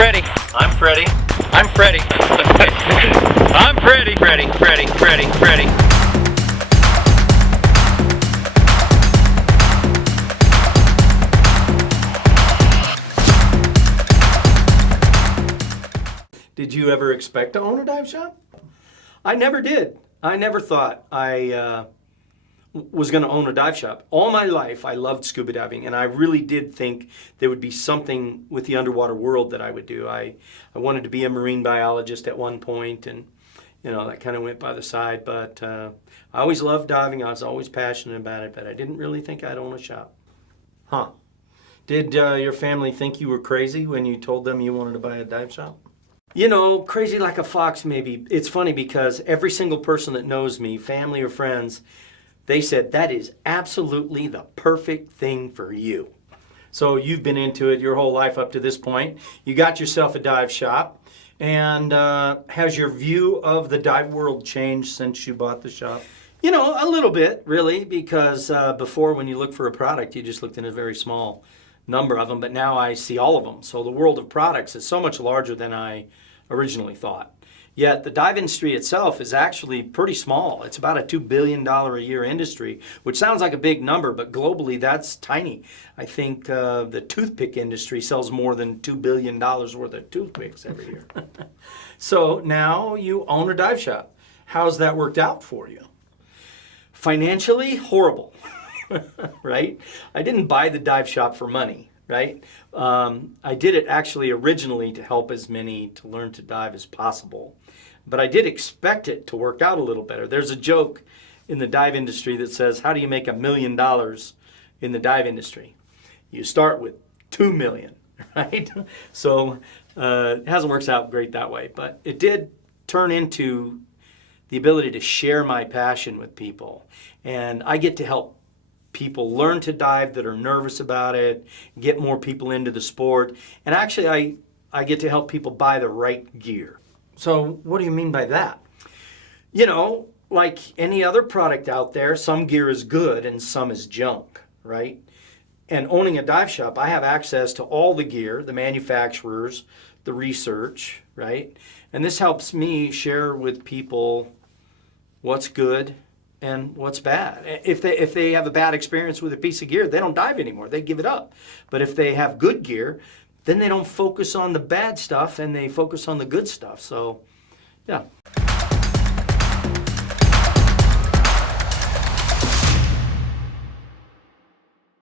Freddy. I'm Freddy. I'm Freddy. I'm Freddy. Freddy. Did you ever expect to own a dive shop? I never did. I never thought I was going to own a dive shop. All my life, I loved scuba diving, and I really did think there would be something with the underwater world that I would do. I wanted to be a marine biologist at one point, and that kind of went by the side. But I always loved diving. I was always passionate about it, but I didn't really think I'd own a shop. Huh? Did your family think you were crazy when you told them you wanted to buy a dive shop? Crazy like a fox maybe. It's funny because every single person that knows me, family or friends, they said that is absolutely the perfect thing for you. So you've been into it your whole life up to this point. You got yourself a dive shop. And has your view of the dive world changed since you bought the shop? A little bit, really, because before when you look for a product, you just looked in a very small number of them, but now I see all of them. So the world of products is so much larger than I originally thought. Yet the dive industry itself is actually pretty small. It's about a $2 billion a year industry, which sounds like a big number, but globally that's tiny. I think the toothpick industry sells more than $2 billion worth of toothpicks every year. So now you own a dive shop. How's that worked out for you? Financially, horrible. Right? I didn't buy the dive shop for money, right? I did it actually originally to help as many to learn to dive as possible. But I did expect it to work out a little better. There's a joke in the dive industry that says, how do you make $1 million in the dive industry? You start with 2 million, right? So it hasn't worked out great that way, but it did turn into the ability to share my passion with people. And I get to help people learn to dive that are nervous about it, get more people into the sport, and actually I get to help people buy the right gear. So what do you mean by that? Like any other product out there, some gear is good and some is junk, right? And owning a dive shop, I have access to all the gear, the manufacturers, the research, right? And this helps me share with people what's good and what's bad. If they have a bad experience with a piece of gear, they don't dive anymore. They give it up. But if they have good gear, then they don't focus on the bad stuff and they focus on the good stuff. So, yeah.